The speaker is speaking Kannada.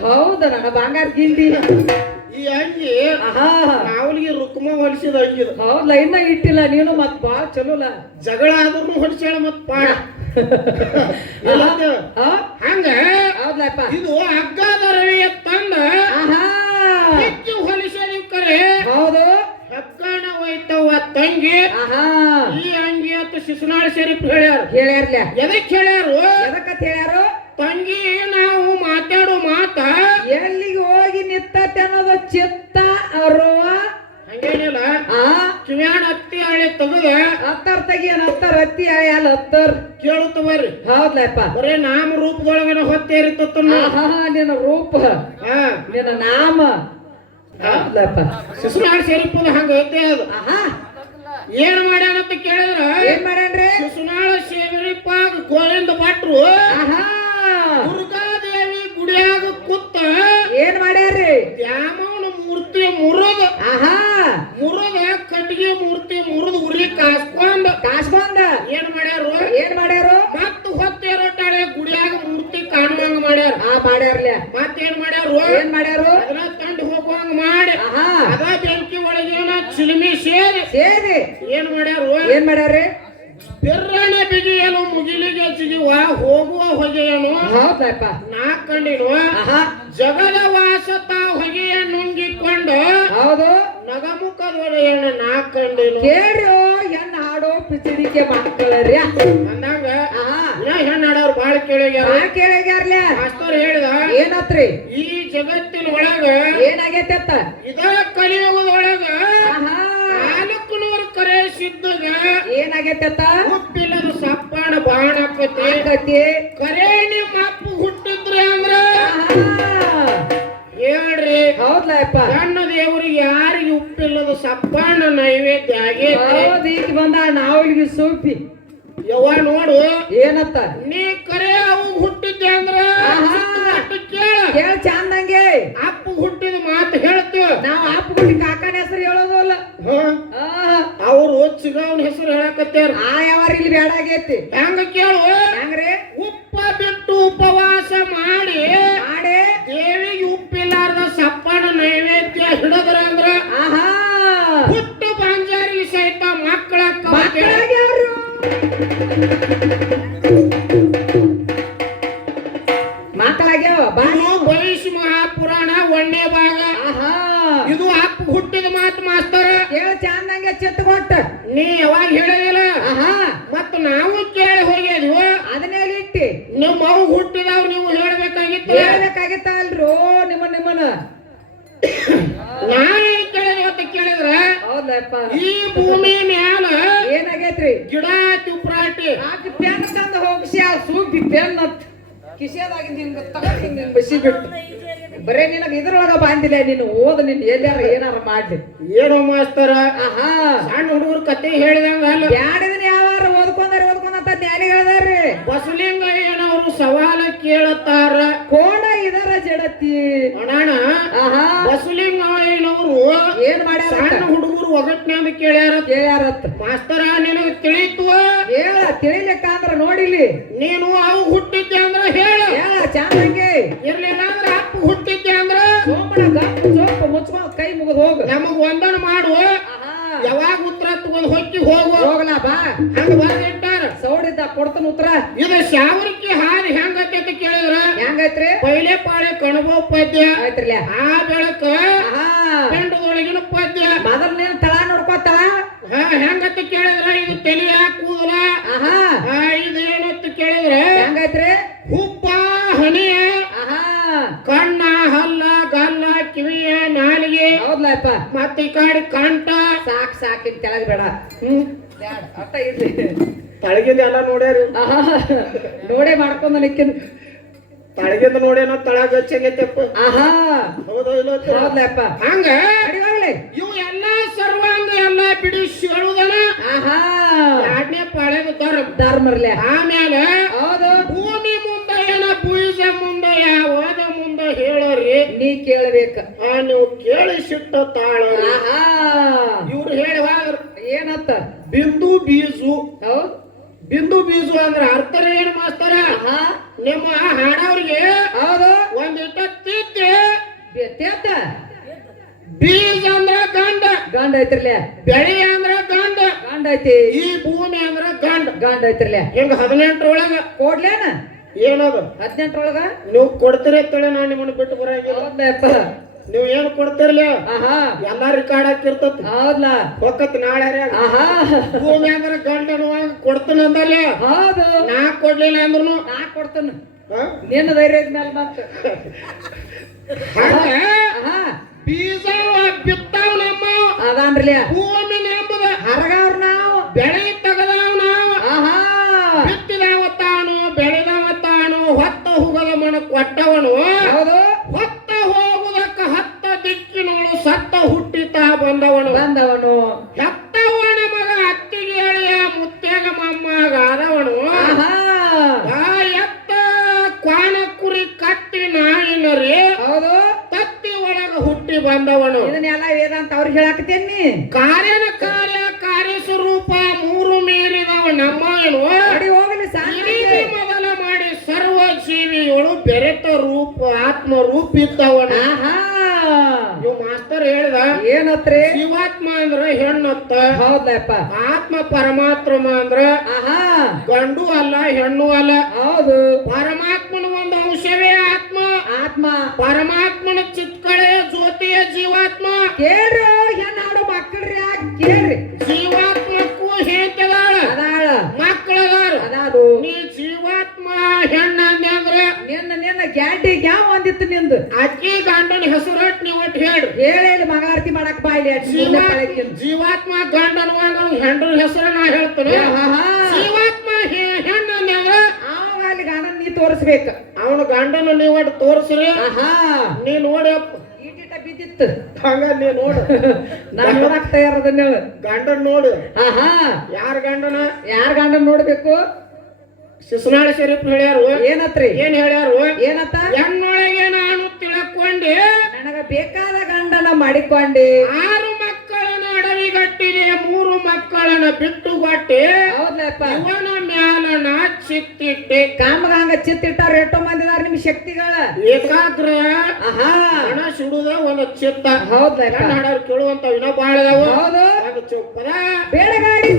ಹೌದ ನನ್ನ ಬಂಗಾರ ಗಿಂಡಿ. ಈ ಅಂಗಿ ನಾವಲಿಗೆ ರುಕ್ಮ ಹೊಲಿಸಿದ ಅಂಗಿ ಹೌದ್ಲ ಇನ್ನ ಇಟ್ಟಿಲ್ಲ ನೀನು ಮತ್ ಬಾಳ ಚಲೋಲ. ಜಗಳ ಆದ್ರೂ ಹೊಲಿಸ್ಯಾಳ ಮತ್ ಪಾಡ. ಹಂಗ? ಹೌದಪ್ಪ ಇದು ಹಗ್ಗದ ರವಿಯ ತಂದ ಆಹಾ. ಹೆಚ್ಚು ಹೊಲಿಸಲಿ ಕರೆ. ಹೌದು. ಹಗ್ಗಣ ಒಯ್ತವ ತಂಗಿ. ಆಹಾ. ಈ ಅಂಗಿ ಅಂತ ಶಿಶುನಾಳ ಶರೀಫ್ ಹೇಳ್ಯಾರ. ಹೇಳ್ಯಾರ್ಲ. ಎದಕ್ ಹೇಳ್ಯಾರು? ಎದಕ್ಕೆ ಹೇಳ್ಯಾರು? ತಂಗಿ ನಾವು ಮಾತಾಡೋ ಮಾತ ಎಲ್ಲಿಗೆ ಹೋಗಿ ನಿತ್ತತೆ ಅನ್ನೋದು ಚಿತ್ತ ಅರುವ? ಹಂಗೇನಿಲ್ಲ. ಆ? ಕಿವ್ಯಾಣ ಹತ್ತಿ ಹಳೆ ತಗದ. ಹತ್ತರ್ ತೆಗಿಯನ್ ಹತ್ತರ್ ಹತ್ತಿ ಅಲ್ಲ ಹತ್ತರ್ ಕೇಳುತ್ತವರ್ರಿ ಹೌದ್ಲಪ್ಪ. ಬರೇ ನಾಮ ರೂಪದೊಳಗನ ಹೊತ್ತೇರಿತನ್ನ ಆಹಾ ನಿನ್ನ ರೂಪ. ಹಾ ನಿನ್ನ ನಾಮ. ಹೌದ್ಲಪ್ಪ. ಶಿಶುನಾಳ ಶರೀಫದ ಹಂಗ ಹೊತ್ತೆ ಅದು. ಆಹಾ. ಏನ್ ಮಾಡ್ಯಾನಂತ ಕೇಳಿದ್ರ ಏನ್ ಮಾಡ್ಯಾನ್ರಿ ಶಿಶುನಾಳ ಶರೀಫ ಗೋವಿಂದ ಭಟ್ರು ಆಹಾ ದುರ್ಗಾದೇವಿ ಗುಡಿಯಾಗ ಕೂತ ಏನ್ ಮಾಡ್ಯಾರ್ರಿ ದ್ಯಾಮವನ ಮೂರ್ತಿ ಮುರಿದ ಆಹಾ ಮುರಿದ ಕಟ್ಟಿಗೆ ಮೂರ್ತಿ ಮುರಿದು ಉರಿ ಕಾಸ್ಕೊಂಡ್ ಕಾಸ್ಕೊಂಡ ಏನ್ ಮಾಡ್ಯಾರು ಏನ್ ಮಾಡ್ಯಾರು ಮತ್ತ ಹೊತ್ತೇರಟಾಳೆ ಗುಡಿಯಾಗ ಮೂರ್ತಿ ಕಾಣುವಂಗ ಮಾಡ್ಯಾರ ಆ ಮಾಡ್ಯಾರ್ಲೆ ಮತ್ತೇನ್ ಮಾಡ್ಯಾರು ಏನ್ ಮಾಡ್ಯಾರು ಅದನ್ನ ತಂದು ಹೋಗುವಂಗ ಮಾಡಿ ಆಹಾ ಅದ ಬೆಂಕಿ ಒಳಗೇನ ಚಿಲುಮಿ ಸೇರಿ ಸೇರಿ. ಏನ್ ಮಾಡ್ಯಾರ? ಏನ್ ಮಾಡ್ಯಾರ್ರಿ? ಬೆರ್ರಣೆ ಬಿಗಿಯಲು ಮುಗಿಲಿಗೆ ಜಿಗಿವ ಹೋಗುವ ಹೊಗೆಯನು ಹೌದಪ್ಪ ನಾ ಕಂಡಿನು ಜಗದ ವಾಸತ ಹೊಗೆಯ ನುಂಗಿಕೊಂಡು ಹೌದು. ನಗಮುಖದೊಡೆಯನ್ನ ನಾ ಕಂಡಿನು ಕೇಳು ಎನ್ ಹಾಡೋ ಪಿಚಿಡಿಕೆ ಮಾಡ್ಕೊಳ್ಳ್ರಿ ಅಂದಾಗ ಹೆಣ್ಣಾಡವ್ರು ಬಾಳ ಕೇಳಿಗ್ಯಾರ ಕೇಳಿಗ್ಯಾರ್ಲೆ ಮಾಸ್ತರ್ ಹೇಳಿದ ಏನತ್ರಿ? ಈ ಜಗತ್ತಿನ ಒಳಗ ಏನಾಗೈತೆ ಇದ ಕಲಿಯುಗದೊಳಗ ಆಹಾ ನಾಲ್ಕು ನೂರು ಕರೆ ಸಿದ್ಧಗ ಏನಾಗೈತೆ ಅತ್ತ ಉಪ್ಪಿಲ್ಲದ ಸಪ್ಪಾಣ ಬಾಣ ಆಕತಿ ಕರೆ ನಿಮ್ಮ ಅಪ್ಪ ಹುಟ್ಟಿದ್ರೆ ಅಂದ್ರ? ಹೇಳ್ರಿ. ಹೌದ್ಲಪ್ಪ ಸಣ್ಣ ದೇವರಿಗೆ ಯಾರಿಗೆ ಉಪ್ಪಿಲ್ಲದ ಸಪ್ಪಾಣ ನೈವೇದ್ಯ ಆಗೈತಿ? ಹೌದ್ ಈಗ ಬಂದ ನಾವಳಿಗೆ ಸೋಪಿ. ಯವ್ವ ನೋಡು. ಏನತ್ತ ನೀ ಕರೆ ಅವು ಹುಟ್ಟಿದ್ದೆ ಅಂದ್ರ. ಕೇಳು. ಚಂದಂಗೆ. ಅಪ್ಪ ಹುಟ್ಟಿದ ಮಾತು ಹೇಳ್ತೀವ ನಾವು ಅಪ್ಪಗುಡಿ ಹೇಳಕತ್ತಾರ ಆ ಯಾವಾರ ಇಲ್ಲಿ ಬೇಡ ಆಗೈತಿ? ಹೆಂಗ ಕೇಳು? ಹೆಂಗ್ರಿ? ಉಪ್ಪ ಬಿಟ್ಟು ಉಪವಾಸ ಮಾಡಿ ಮಾಡಿ. ದೇವಿಗೆ ಉಪ್ಪಿಲ್ಲಾರ್ದ ಸಪ್ಪನ ನೈವೇದ್ಯ ಹಿಡದ್ರ ಅಂದ್ರ ಆಹಾ. ಹುಟ್ಟು ಬಾಂಜಾರಿ ಸಹಿತ ಮಕ್ಕಳ ಮಕ್ಕಳಾಗ್ಯಾವ್ರು. ಬಾನು ಬಯಸ್ ಮಹಾಪುರಾಣ ಒಣ್ಣೆ ಭಾಗ. ಆಹಾ. ಇದು ಅಪ್ಪ ಹುಟ್ಟಿದ ಮಾತು ಮಾಸ್ತರ. ಹೇಳ ಚಂದಂಗೆ ಚಿತ್ತ ಕೊಟ್ಟ ನೀ ಯಾವಾಗ ಹೇಳೋದಿಲ್ಲ ಆಹಾ ಮತ್ತ ನಾವು ಕೇಳಿ ಹೋಗ್ಯದ್ವು ಅದನ್ನೇ ಇಟ್ಟಿ ನಿಮ್ಮ ಅವು ಹುಟ್ಟಿದವ್ರು ನೀವು ಹೇಳ್ಬೇಕಾಗಿತ್ತು ಹೇಳ್ಬೇಕಾಗಿತ್ತ ಅಲ್ರೋ ನಿಮ್ಮ ನಿಮ್ಮನ ನಾನು ಇವತ್ತು ಕೇಳಿದ್ರ? ಹೌದಪ್ಪ. ಈ ಭೂಮಿ ಮ್ಯಾಲ ಏನಾಗೈತ್ರಿ? ಗಿಡ ತುಪ್ರಾಟಿ. ಆಕಿ ಪೆನ್ ತಂದು ಹೋಗಿಸಿ ಆ ಸೂಪಿ ಪೆನ್ ಅಂತ ಕಿಸೆದಾಗಿಂದ ಹಿಂಗ ತಗೊಂಡ್ ಹಿಂಗ ಬಸಿ ಬಿಟ್ಟು. ಬರೇ ನಿನಗ ಇದ್ರೊಳಗ ಬಾಂದಿಲ್ಲ ನೀನು ಓದ ನಿನ್ ಎಲ್ಲಾರ ಏನಾರ ಮಾಡ್ಲಿ. ಏನೋ ಮಾಸ್ತರ? ಆಹಾ. ಸಣ್ಣ ಹುಡುಗರು ಕತೆ ಹೇಳಿದಂಗ ಅಲ್ಲ. ಬ್ಯಾಡಿದನ ಯಾವಾರ ಓದ್ಕೊಂಡಾರ ಓದ್ಕೊಂಡಂತ ಜ್ಞಾನಿ ಹೇಳ್ದಾರ್ರಿ. ಬಸಲಿಂಗಯ್ಯನವರು ಸವಾಲ ಕೇಳುತ್ತಾರ. ಕೋಣ ಇದರ ಜಡತಿ. ಆಹಾ ಬಸಲಿಂಗಯ್ಯನವರು ಏನ್ ಮಾಡ್ಯಾರ ಸಣ್ಣ ಹುಡುಗರು ಒಗಟ್ನಾಗ ಕೇಳ್ಯಾರ ಕೇಳ್ಯಾರತ್ ಮಾಸ್ತರ ನಿನಗ ತಿಳಿತು ಹೇಳ ತಿಳಿಲಿಕ್ಕ ಅಂದ್ರ ನೋಡಿಲಿ ನೀನು ಅವು ಹುಟ್ಟಿದ್ದೆ ಅಂದ್ರ ಹೇಳ. ಹೇಳ ಚಂದಂಗೆ ಇರ್ಲಿಲ್ಲ ಅಂದ್ರ ಅಪ್ಪ ಹುಟ್ಟಿದ್ದೆ ಅಂದ್ರ? ಸೋಮಣ ಗಪ್ಪು ಸೋಪ ಮುಚ್ಕೊಂಡ್ ಕೈ ಮುಗಿದ್ ಹೋಗ. ನಮಗ್ ಒಂದನ ಮಾಡು. ಆಹಾ. ಯಾವಾಗ ಉತ್ತರ ತಗೊಂಡ್ ಹೊಕ್ಕಿ ಹೋಗೋ? ಹೋಗಲಾ ಬಾ. ಹಂಗ ಬಂದಿಟ್ಟಾರ. ಸೌಡಿದ್ದ ಕೊಡ್ತಾನ ಉತ್ತರ. ಇದು ಶಾವರಿಕೆ ಹಾದಿ ಹೆಂಗೈತೆ ಅಂತ ಕೇಳಿದ್ರ ಹೆಂಗೈತ್ರಿ ಪೈಲೆ ಪಾಳೆ ಪದ್ಯ ಆಯ್ತ್ರಲ್ಲ. ಆ ಬೆಳಕ ಗಂಡುಗಳಿಗಿನ ಪದ್ಯ ಮೊದಲ್ ನೀನ್ ತಳ ನೋಡ್ಕೋತಳ? ಹಾ ಹೆಂಗಂತ ಕೇಳಿದ್ರ ಇದು ತಲೆಯ ಕೂದಲ ಆಹಾ. ಆ, ಇದು ಏನಂತ ಕೇಳಿದ್ರ? ಹೆಂಗೈತ್ರಿ? ಹುಬ್ಬ ಹನಿಯ ಆಹಾ. ಕಣ್ಣ ಹಲ್ಲ ಗಲ್ಲ ಕಿವಿಯ ನಾಲಿಗೆ ಹೌದ್ಲಪ್ಪ. ಮತ್ತೆ ಈ ಕಾಡಿ ಕಂಟ ಸಾಕ್ ಸಾಕಿನ್ ತೆಳಗ್ ಬೇಡ. ಹ್ಮ್. ಅಟ್ಟ ಇರ್ಲಿ. ತಳಗಿಂದ ಎಲ್ಲ ನೋಡ್ಯಾರಿ? ಆಹಾ. ನೋಡೇ ಮಾಡ್ಕೊಂಡ್ ನಿಕ್ಕಿನ್ ತಳಗಿಂದ ನೋಡ್ಯಾನ ತಳಗ ಹೆಚ್ಚಾಗೈತೆಪ್ಪ ಆಹಾ. ಹೌದೋ ಇಲ್ಲೋ ಅಂತ. ಹೌದ್ಲಪ್ಪ. ಹಂಗ? ಇವು ಎಲ್ಲಾ ಸರ್ವಾಂಗ ಎಲ್ಲ ಬಿಡಿಸಿ ಹೇಳುದನ ಆಹಾ. ಎರಡನೇ ಪಾಳ್ಯದ ಧರ್ಮ. ಧರ್ಮರ್ಲೆ. ಆಮೇಲೆ ಹೌದು. ಭೂಮಿ ಮುಂದ ಏನ ಬೀಜ ಮುಂದ ಯಾವದ ಮುಂದ ಹೇಳೋರಿ. ನೀ ಕೇಳ್ಬೇಕ. ಆ ನೀವು ಕೇಳಿ ಸಿಟ್ಟ ತಾಳ ಆಹಾ. ಇವ್ರು ಹೇಳುವಾಗ ಏನತ್ತ? ಬಿಂದು ಬೀಜು. ಹೌದು. ಬಿಂದು ಬೀಜು ಅಂದ್ರ ಅರ್ಥರ ಏನ್ ಮಾಸ್ತರ? ಆಹಾ. ನಿಮ್ಮ ಹಾಡವ್ರಿಗೆ ಒಂದು ಒಂದಿಟ್ಟ ಬೀಜ ಅಂದ್ರೆ ಗಂಡ. ಗಂಡ ಐತ್ರಲ್ಯ ಬೆಳಿ ಅಂದ್ರ ಗಂಡ. ಗಂಡ ಐತಿ. ಈ ಭೂಮಿ ಅಂದ್ರ ಗಂಡ. ಗಂಡ ಐತ್ರಲ್ಯ ಹಿಂಗ ಹದಿನೆಂಟರೊಳಗ. ಕೊಡ್ಲೇನ? ಏನದು? ಹದಿನೆಂಟರೊಳಗ? ನೀವು ಕೊಡ್ತೀರಿ ಅಂತೇಳಿ ನಾನು ನಿಮ್ಮನ್ನು ಬಿಟ್ಟು ಬರಂಗಿಲ್ಲ. ನೀವು ಏನ್ ಕೊಡ್ತಿರ್ಲಿ? ಆಹಾ. ಎಲ್ಲಾ ರಿಕಾರ್ಡ್ ಹಾಕಿರ್ತತಿ. ಹೌದ್ಲ? ಹೊಕ್ಕತ್ ನಾಳೆ ಭೂಮಿ ಅಂದ್ರ ಗಂಡ ಕೊಡ್ತಾನ ಅಂದಲ್ಲಿ? ಹೌದು. ನಾ ಕೊಡ್ಲಿಲ್ಲ ಅಂದ್ರುನು? ನಾ ಕೊಡ್ತೇನೆ? ನಿನ್ನ ಧೈರ್ಯ ಇದ್ಮೇಲೆ ಮತ್ತ ಬೀಜ ಬಿತ್ತಾವ್ ನಮ್ಮ. ಅದಾನ್ರಲ್ಯ. ಭೂಮಿ ನಂಬದ ಹರಗವ್ರ ನಾವು. ಬೆಳೆ ತಗದಾವ್ ನಾವು. ಆಹಾ. ಬಿತ್ತಿದಾವ ತಾನು ಬೆಳೆದವ ತಾನು ಹೊತ್ತ ಹುಗದ ಮಣ ಕೊಟ್ಟವನು. ಕ್ವಾಣ ಕುರಿ ಕತ್ತಿ ನಾಯಿನರಿ ಹೌದು. ತತ್ತಿ ಒಳಗ ಹುಟ್ಟಿ ಬಂದವನು. ಇದನ್ನೆಲ್ಲ ವೇದಾಂತ ಅವ್ರಿಗೆ ಹೇಳಾಕತ್ತೇನಿ ಕಾರ್ಯನ ಕಾರ್ಯ ಕಾರ್ಯ ಸ್ವರೂಪ ಮೂರು ಮೀರಿದವ ನಮ್ಮ ಅಡಿ ಹೋಗಲಿ ಮೊದಲ ಮಾಡಿ ಸರ್ವ ಜೀವಿಗಳು ಬೆರೆತ ರೂಪ ಆತ್ಮ ರೂಪ ಇದ್ದವನ ಆಹಾ. ಏನತ್ರಿ? ಜೀವಾತ್ಮ ಅಂದ್ರ ಹೆಣ್ಣತ್ತ. ಹೌದಪ್ಪ ಆತ್ಮ ಪರಮಾತ್ಮ ಅಂದ್ರ ಆಹಾ. ಗಂಡು ಅಲ್ಲ ಹೆಣ್ಣು ಅಲ್ಲ. ಹೌದು. ಪರಮಾತ್ಮನ ಒಂದು ಅಂಶವೇ ಆತ್ಮ. ಆತ್ಮ. ಪರಮಾತ್ಮನ ಚಿತ್ಕಳೆ ಜ್ಯೋತಿಯ ಜೀವಾತ್ಮ. ಕೇಳ್ರಿ ಹೆಣ್ಣಾಡು ಮಕ್ಕಳ್ರಿ ಕೇಳ್ರಿ. ಜೀವಾತ್ಮಕ್ಕೂ ಹೇಳ್ತಿದಾಳ ಅದಾಳ. ಮಕ್ಕಳದಾರ ಅದಾದು. ನೀ ಜೀವಾತ್ಮ ಹೆಣ್ಣ ಅಂದ್ರೆ ನಿನ್ನ ನಿನ್ನ ಗ್ಯಾಡಿ ಯಾವ ಒಂದಿತ್ತು ನಿಂದು. ಅಕ್ಕಿ ಗಂಡನ ಹೆಸರು ಒಟ್ಟು ಹೇಳು ಹೇಳಿ ಮಂಗಳಾರತಿ ಮಾಡಕ್ ಬಾಯಿಲಿ ಜೀವಾತ್ಮ ಗಂಡ ಅನ್ನುವಾಗ ಹೆಂಡ್ರ ಹೆಸರು ನಾ ಹೇಳ್ತೇನೆ. ಜೀವಾತ್ಮ ಹೆಣ್ಣ ಅಂದೆ ಅವಾಗ ಅಲ್ಲಿ ಗಂಡನ ನೀ ತೋರಿಸ್ಬೇಕು. ಅವನ ಗಂಡನ ನೀವು ಒಟ್ಟು ತೋರಿಸ್ರಿ. ನೀ ನೋಡಪ್ಪ ಈಟಿಟ ಬಿದ್ದಿತ್ತು. ಹಂಗ ನೀ ನೋಡು. ನಾನು ನೋಡಕ್ ತಯಾರದನ್ನ ಹೇಳು. ಗಂಡನ್ ನೋಡು. ಆಹಾ ಯಾರ ಗಂಡನ? ಯಾರ ಗಂಡನ ನೋಡ್ಬೇಕು? ಶಿಸನಾಳ ಶರೀಫ್ ಹೇಳ್ಯಾರು. ಏನತ್ರಿ? ಏನ್ ಹೇಳ್ಯಾರು? ಏನತ್ತ? ಹೆಣ್ಣೊಳಗೆ ನಾನು ತಿಳ್ಕೊಂಡೆ ನನಗ ಬೇಕಾದ ಗಂಡನ ಮಾಡಿಕೊಂಡಿ. ಆರು ಮಕ್ಕಳನ್ನ ಅಡವಿಗಟ್ಟಿದೆ ಮೂರು ಮಕ್ಕಳನ್ನ ಬಿಟ್ಟುಗೊಟ್ಟೆ ಹೌದ್ಲಪ್ಪ. ಇವನ ಮ್ಯಾಲ ನಾ ಚಿತ್ತಿಟ್ಟೆ. ಕಾಮಗ ಹಂಗ ಚಿತ್ತಿಟ್ಟಾರ ಎಷ್ಟೋ ಮಂದಿದಾರ ನಿಮ್ ಶಕ್ತಿಗಳ. ಏಕಾಗ್ರ ಆಹಾ. ಹಣ ಸುಡುದ ಒಂದು ಚಿತ್ತ. ಹೌದ ಹೆಣ್ಣು ಹಾಡೋರು ಕೇಳುವಂತ ಇನ್ನೂ ಬಾಳ ಅದಾವು ಹೌದು ಚೊಪ್ಪದ ಬೇಡಗಾಡಿ